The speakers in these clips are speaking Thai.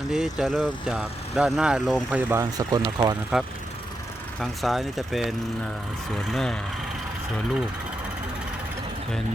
อันนี้จะเริ่มจากด้านหน้าโรงพยาบาลสกลนครนะครับ ทางซ้ายนี่จะเป็นสวนแม่สวนลูก เป็น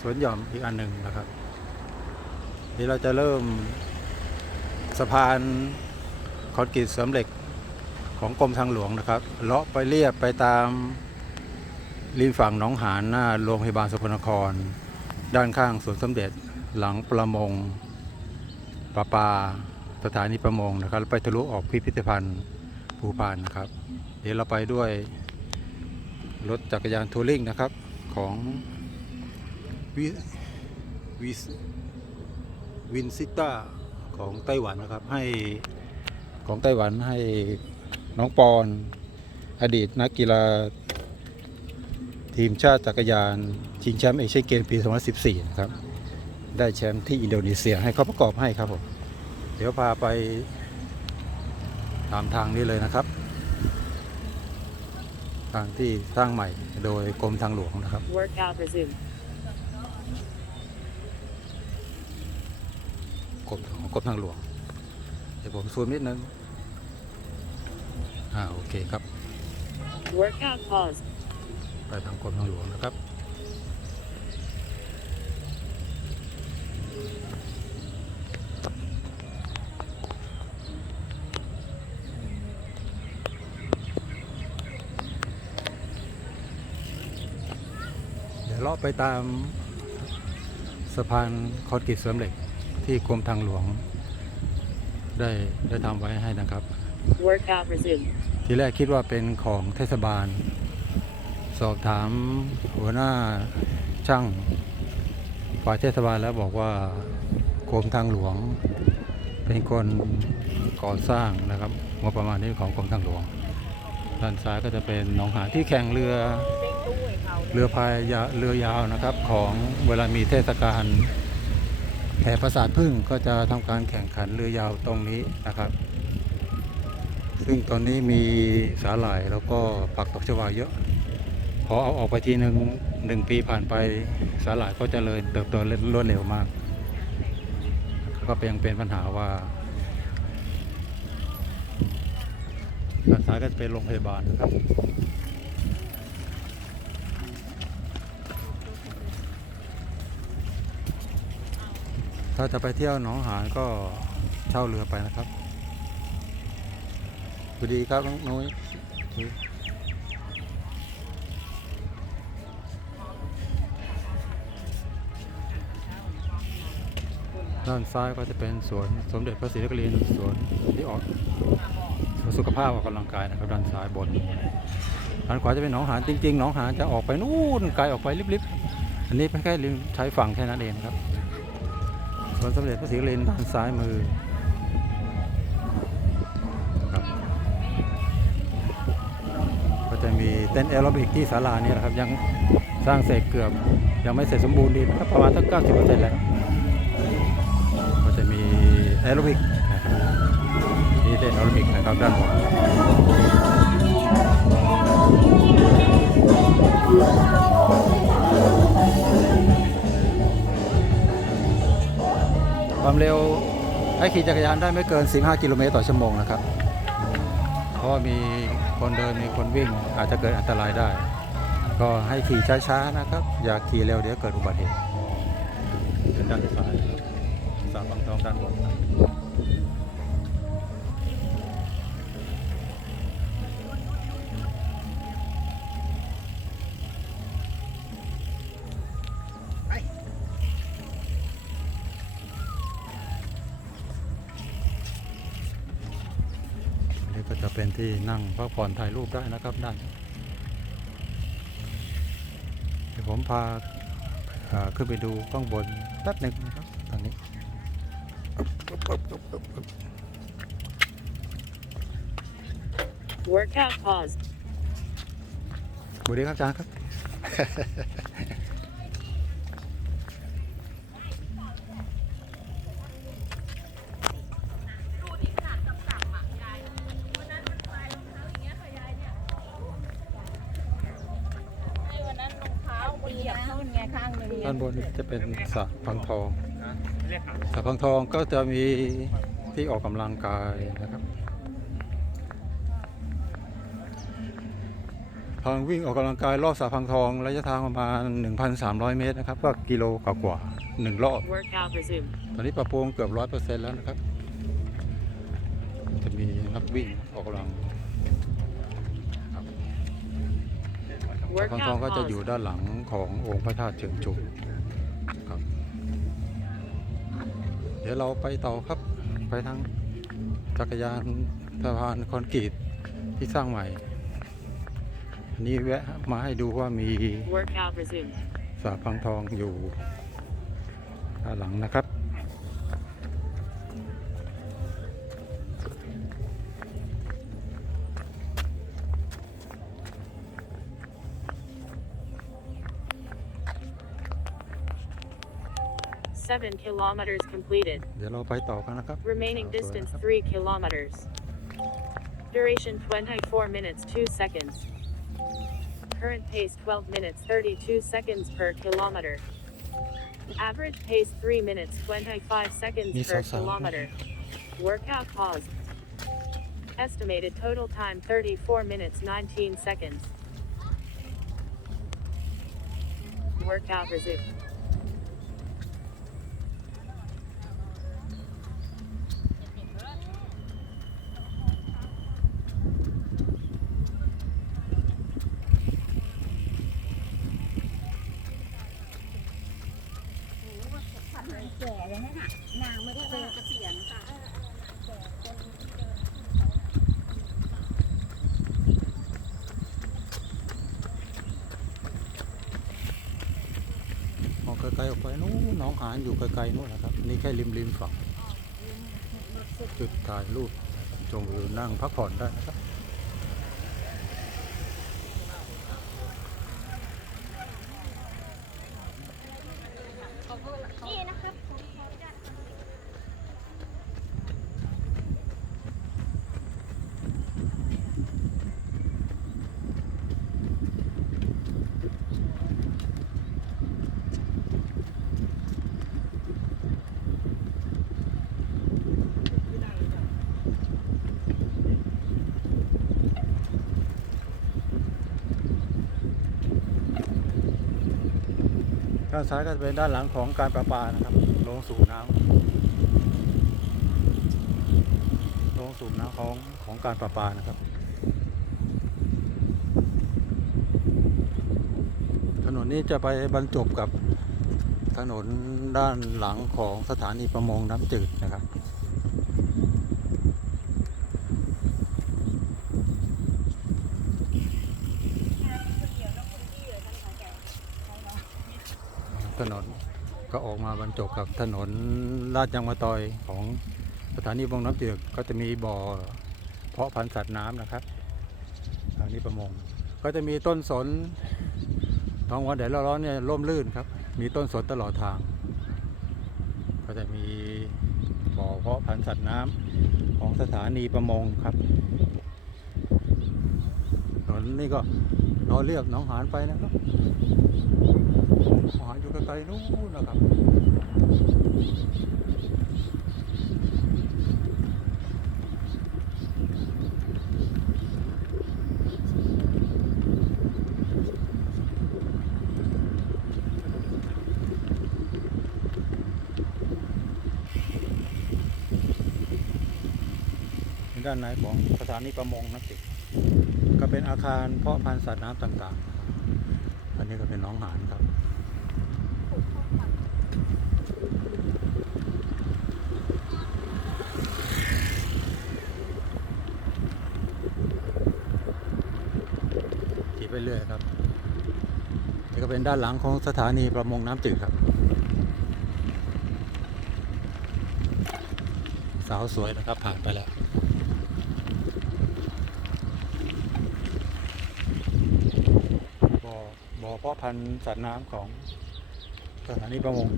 สวนหย่อมอีกอันหนึ่งนะครับนี่เราจะเริ่มสะพานคอนกรีตเสริมเหล็กของกรมทางหลวงนะครับเลาะไปเรียบไปตามริมฝั่งหนองหานหน้าโรงพยาบาลสกลนคร ด้านข้างสวนสมเด็จหลังประมง ปลาปาสถานีประมงนะครับไปทะลุออกพิพิธภัณฑ์ภูพานนะครับ เดี๋ยวเราไปด้วยรถจักรยานทัวริงนะครับของวิวิวินซิต้าของไต้หวันนะครับให้ของไต้หวันให้น้องปอน อดีตนักกีฬา ทีมชาติจักรยานชิงแชมป์เอเชียนเกมปี 2014 นะครับ ได้แชมป์ที่อินโดนีเซียให้เขาประกอบให้ครับผม เดี๋ยวพาไปตามทางนี้เลยนะครับ ทางที่สร้างใหม่โดยกรมทางหลวงนะครับ Workout resumed. กรมของกรมทางหลวง เดี๋ยวผมซูมนิดนึง อ่าโอเคครับ Workout paused. ไปทางกรมทางหลวงนะครับ เดี๋ยวเลาะ ไปตามสะพานคอนกรีตเสริมเหล็กที่กรมทางหลวง ได้ได้ทำไว้ให้นะครับ Workout resumed. ทีแรกคิดว่าเป็นของเทศบาล สอบถามหัวหน้าช่างฝ่ายเทศบาลแล้วบอกว่ากรมทางหลวง เป็นคนก่อสร้างนะครับงบประมาณนี้ของกรมทางหลวงด้านซ้ายก็จะเป็นหนองหานที่แข่งเรือ เรือพายยาเรือยาวนะครับของเวลามีเทศกาลแห่ประสาทพึ่งก็จะทำการแข่งขันเรือยาวตรงนี้นะครับ ซึ่งตอนนี้มีสาหร่ายแล้วก็ผักตบชวาเยอะพอเอาออกไปทีหนึ่งหนึ่งปีผ่านไปสาหร่ายก็เจริญเติบโตรวดเร็วมาก ก็เป็นยังเป็นปัญหาว่าด้านซ้ายก็จะเป็นโรงพยาบาลนะครับ ถ้าจะไปเที่ยวหนองหานก็เช่าเรือไปนะครับสวัสดีครับน้องนุ้ยด้านซ้ายก็จะเป็นสวนสมเด็จพระศรีนครินทร์สวนที่ออกส,สุขภาพออกกำลังกายนะครับด้านซ้ายบนด้านขวาจะเป็นหนองหานจริงๆหนองหานจะออกไปนู่นไกลออกไปลิบๆอันนี้เป็นแค่ริมใช้ฝั่งแค่นั้นเองครับ สวนสมเด็จพระศรีนครินทร์ด้านซ้ายมือครับก็จะมีเต้นแอโรบิกที่ศาลานี่แหละครับ ยังสร้างเสร็จเกือบ ยังไม่เสร็จสมบูรณ์ดีนะครับประมาณสัก90%แล้วก็จะมีแอโรบิกนะครับนี่เต้นแอโรบิกนะครับด้านบนค ความเร็วให้ขี่จักรยานได้ไม่เกิน 15 กิโลเมตรต่อชั่วโมงนะครับ เพราะมีคนเดินมีคนวิ่งอาจจะเกิดอันตรายได้ ก็ให้ขี่ช้าๆนะครับ อย่าขี่เร็วเดี๋ยวเกิดอุบัติเหตุด้านซ้ายสามบางทองด้านบนอัน ที่นั่งพักผ่อนถ่ายรูปได้นะครับด้านเดี๋ยวผมพาอ่าขึ้นไปดูข้างบนแป๊บหนึ่งนะครับตอนนี้ Workout paused. สวัสดีครับอาจารย์ครับ จะเป็นสระพังทองสระพังทองก็จะมีที่ออกกำลังกายนะครับ ทางวิ่งออกกำลังกายรอบสาพังทองระยะทางประมาณ 1,300 เมตรนะครับ ก็กิโลกว่าๆหนึ่งรอบ Workout resumed. ตอนนี้ปรับปรุงเกือบร้อยเปอร์เซ็นต์แล้วนะครับ จะมีนักวิ่งออกกำลังครับสาพังทอง Workout ก็จะอยู่ paused. ด้านหลังขององค์พระธาตุเชิงชุม ครับ เดี๋ยวเราไปต่อครับ ไปทางจักรยานสะพานคอนกรีตที่สร้างใหม่ อันนี้แวะมาให้ดูว่ามี Workout resumed. สาพังทองอยู่ด้านหลังนะครับ Seven kilometers completed. เดี๋ยวเราไปต่อกันนะครับ Remaining อ่าสวย distance นะครับ 3 kilometers. Duration 24 minutes 2 seconds. Current pace 12 minutes 32 seconds per kilometer. Average pace 3 minutes 25 seconds Ni per sao sao? kilometer. Workout paused. Estimated total time 34 minutes 19 seconds. Workout resumed. ไกลๆออกไปนู้นหน้องหานอยู่ไกลๆนู้นนะครับนี่แค่ริมริมฝั่งจุดถ่ายรูปชมวิวนั่งพักผ่อนได้นะครับ ด้านซ้ายก็จะเป็นด้านหลังของการประปานะครับลงสูบน้ำลงสูบน้ำของของการประปานะครับ ถนนนี้จะไปบรรจบกับถนนด้านหลังของสถานีประมงน้ำจืดนะครับ ถนนก็ออกมาบ รจบกับถนนลาดยางมะตอยของสถานีประมงน้ำจืดก็จะมีบ่อเพาะพันธุ์สัตว์น้ำนะครับสถานีประมง ก็จะมีต้นสนท้องวันแดดร้อนๆเนี่ยร่มรื่นครับ มีต้นสนตลอดทาง ก็จะมีบ่อเพาะพันธุ์สัตว์น้ำของสถานีประมงครับถนนนี่ก็รอเรียบน้องหานไปนะครับ หาอยู่ไกลๆนู้นนะครับด้านในของสถานีประมงนะสิก็เป็นอาคารเพาะพันธุ์สัตว์น้ำต่างๆ อันนี้ก็เป็นน้องหานครับ ขี่ไปเรื่อยครับนี่ก็เป็นด้านหลังของสถานีประมงน้ำจืดครับ สาวสวยนะครับผ่านไปแล้วบ่อบ่อเพาะพันธุ์สัตว์น้ำของ สถานีประมง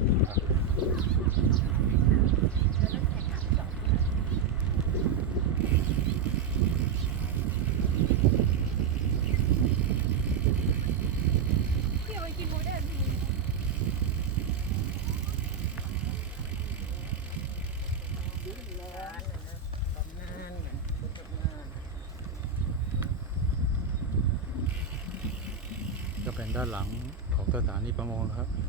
ก็เป็นด้านหลังของสถานีประมงครับ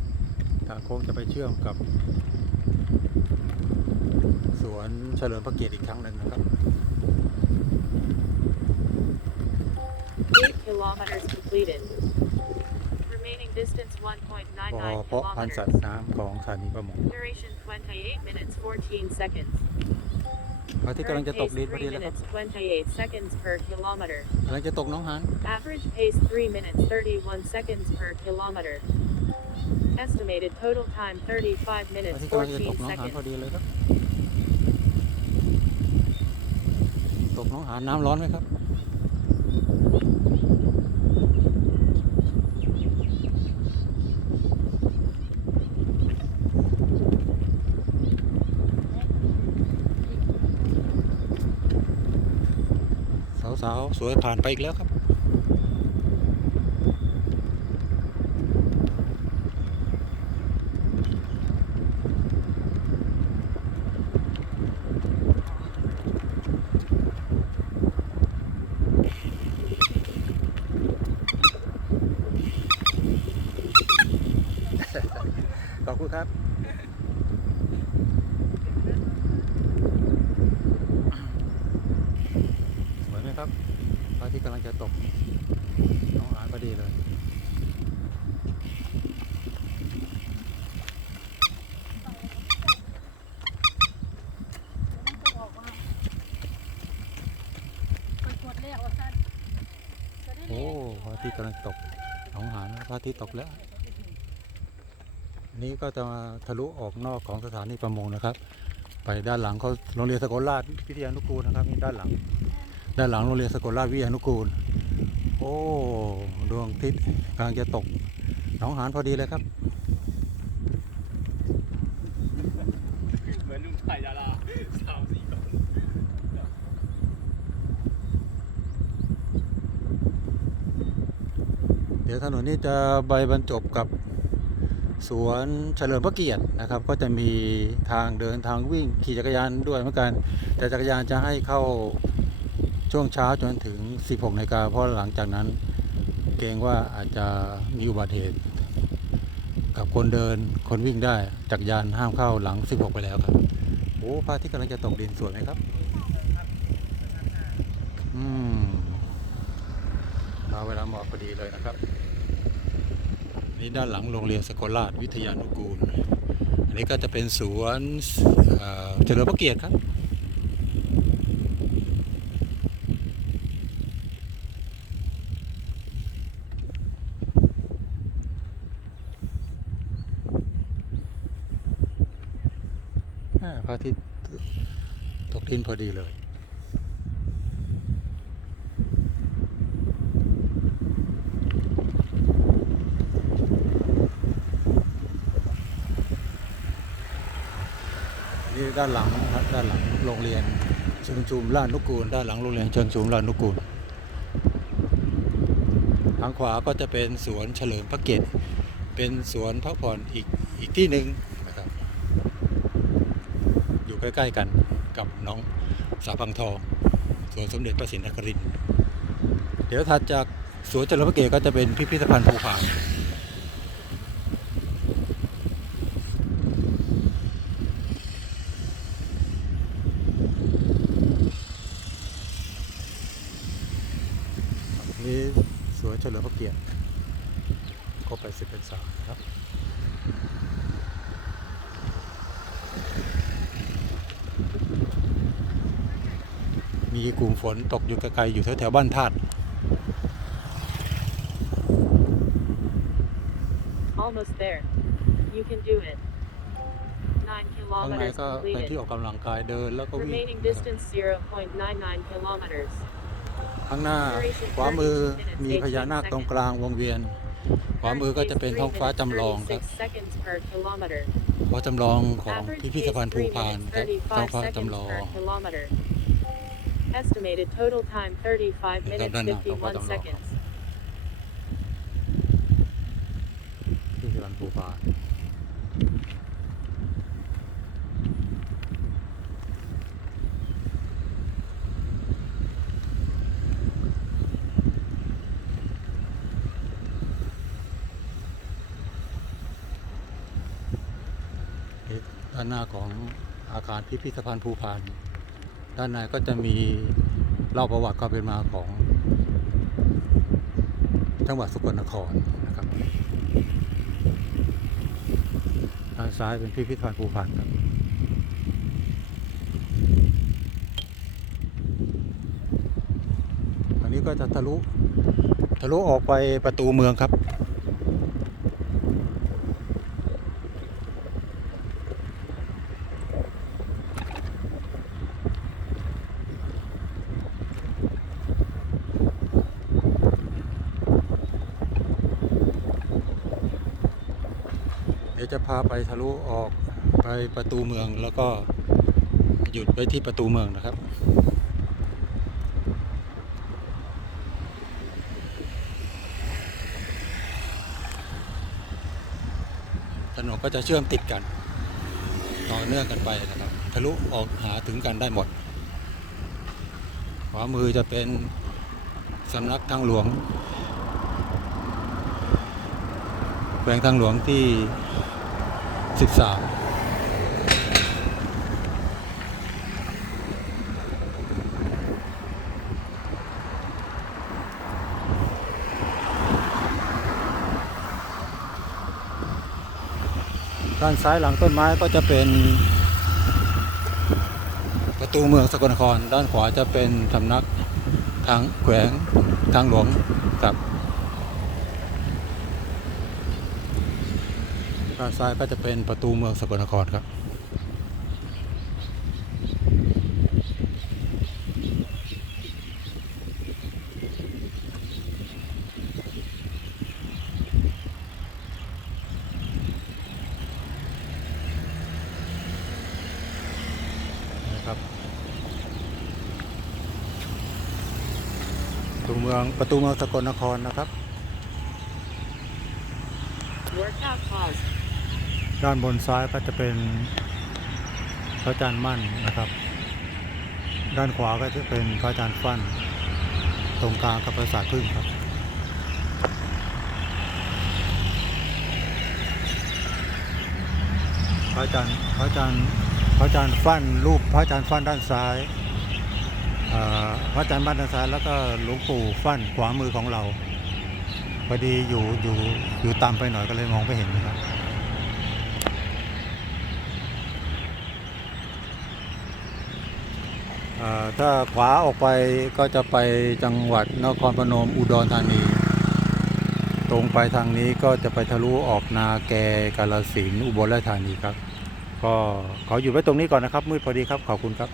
ทางโค้งจะไปเชื่อมกับ สวนเฉลิมพระเกียรติอีกครั้งหนึ่งนะครับ 8 kilometers completed. Remaining distance บ่อ1.99เพาะพันธุ์สัต kilometers. ว์น้ำของสถานีประมง Duration 28 minutes 14 seconds. พระอาที่กำลัง Current จะตก pace ดินพอ3ดีแล้วครับ minutes 28 seconds per kilometer. กำลังจะตกน้องหาน Average pace 3 minutes 31 seconds per kilometer. Estimated total time 35พระ minutes อาที่กำลังจะตก14น้องหานพอ seconds. ดีเลยครับ ตกน้องหานน้ำร้อนไหมครับ สาวๆสวยผ่านไปอีกแล้วครับ ขอบคุณครับ สวยไหมครับพระอาทิตย์กำลังจะตกน้องหานพอดีเลยมันก็ออกมาไปกดเรียกว่าสั้นจะได้โอ้เรียกพระอาทิตย์กำลังตกน้องหานพระอาทิตย์ตกแล้ว นี่ก็จะมาทะลุออกนอกของสถานีประมงนะครับ ไปด้านหลังเขาโรงเรียนสกลราชวิทยานุกูลนะครับนี่ด้านหลัง ด้านหลังโรงเรียนสกลราชวิทยานุกูล โอ้ดวงอาทิตย์กำลังจะตกน้องหานพอดีเลยครับเหมือนนุ่มถ่ายดาราสามสี่คนเดี๋ยวถนนนี้จะใบบรรจบกับ สวนเฉลิมพระเกียรตินะครับ ก็จะมีทางเดินทางวิ่งขี่จักรยานด้วยเหมือนกัน แต่จักรยานจะให้เข้าช่วงเช้าจนถึง 16นาฬิกาเพราะหลังจากนั้น เกรงว่าอาจจะมีอุบัติเหตุ กับคนเดินคนวิ่งได้จักรยานห้ามเข้าหลัง 16 ไปแล้วครับโอ้พระอาที่กำลังจะตกดินสวยไหมครับอืมมาเวลาเหมาะพอดีเลยนะครับ นี่ด้านหลังโรงเรียนสกลราชวิทยานุกูล อันนี้ก็จะเป็นสวนเอ่อเฉลิมพระเกียรติครับพระอาทิตย์ตกดินพอดีเลย นี่ ด้านหลังนะครับด้านหลังโรงเรียนเชิงชุมลาดนุกูล ด้านหลังโรงเรียนเชิงชุมลาดนุกูล ทางขวาก็จะเป็นสวนเฉลิมพระเกียรติเป็นสวนพักผ่อนอีกอีกที่หนึ่งนะครับ อยู่ใกล้ๆกันกับน้องสาพังทองสวนสมเด็จพระศรีนครินทร์เดี๋ยวถัดจากสวนเฉลิมพระเกียรติก็จะเป็นพิพิธภัณฑ์ภูผา นี่สวนเฉลิมพระเกียรติครบไปสิบเป็นสาครับ มีกลุ่มฝนตกอยู่ไกลๆอยู่แถวๆบ้านธาตุ Almost there. You can do it. 9ข้างใน kilometers ก็เป็นที่ completed. ออกกำลังกายเดินแล้วก็วิ่ง Remaining นะครับ distance 0.99 kilometers. ข้างหน้าขวามือมีพญานาคตรงกลางวงเวียน ขวามือก็จะเป็นท้องฟ้าจำลองครับ36 seconds per kilometer. ฟ้าจำลองของ Average พิพิธ pace ภัณฑ์ภู3พาน minutes ครับท้อง35ฟ้า seconds จำลอง per kilometer. Estimated total time 35 minutes 51 seconds. ที่กำลังปูปลาด้านหน้าของอาคารพิพิธภัณฑ์ภูพาน ด้านในก็จะมีเล่าประวัติความเป็นมาของจังหวัดสกลนครนะครับด้านซ้ายเป็นพิพิธภัณฑ์ภูพานครับอันนี้ก็จะทะลุทะลุออกไปประตูเมืองครับ จะพาไปทะลุออกไปประตูเมืองแล้วก็หยุดไปที่ประตูเมืองนะครับ ถนนก็จะเชื่อมติดกันต่อเนื่องกันไปนะครับ ทะลุออกหาถึงกันได้หมด ขวามือจะเป็นสำนักทางหลวงแขวงทางหลวงที่ 13ด้านซ้ายหลังต้นไม้ก็จะเป็น ประตูเมืองสกลนคร ด้านขวาจะเป็นสำนักทางแขวงทางหลวงครับ ด้านซ้ายก็จะเป็นประตูเมืองสกลนครครับนะครับประตูเมืองประตูเมืองสกลนครนะครับ Workout pause. ด้านบนซ้ายก็จะเป็นพระอาจารย์มั่นนะครับ ด้านขวาก็จะเป็นพระอาจารย์ฟั่น ตรงกลางกับปราสาทพึ่งครับ พระอาจารย์พระอาจารย์พระอาจารย์ฟั่นรูปพระอาจารย์ฟั่นด้านซ้ายพระอาจารย์บ้านด้านซ้ายแล้วก็หลวงปู่ฟั่นขวามือของเราพอดีอยู่อยู่อยู่ต่ำไปหน่อยก็เลยมองไม่เห็นนะครับ เอ่อ ถ้าขวาออกไปก็จะไปจังหวัดนครพนมอุดรธานี ตรงไปทางนี้ก็จะไปทะลุออกนาแกกาลสินอุบลราชธานีครับ ก็ขอหยุดไว้ตรงนี้ก่อนนะครับมืดพอดีครับขอบคุณครับ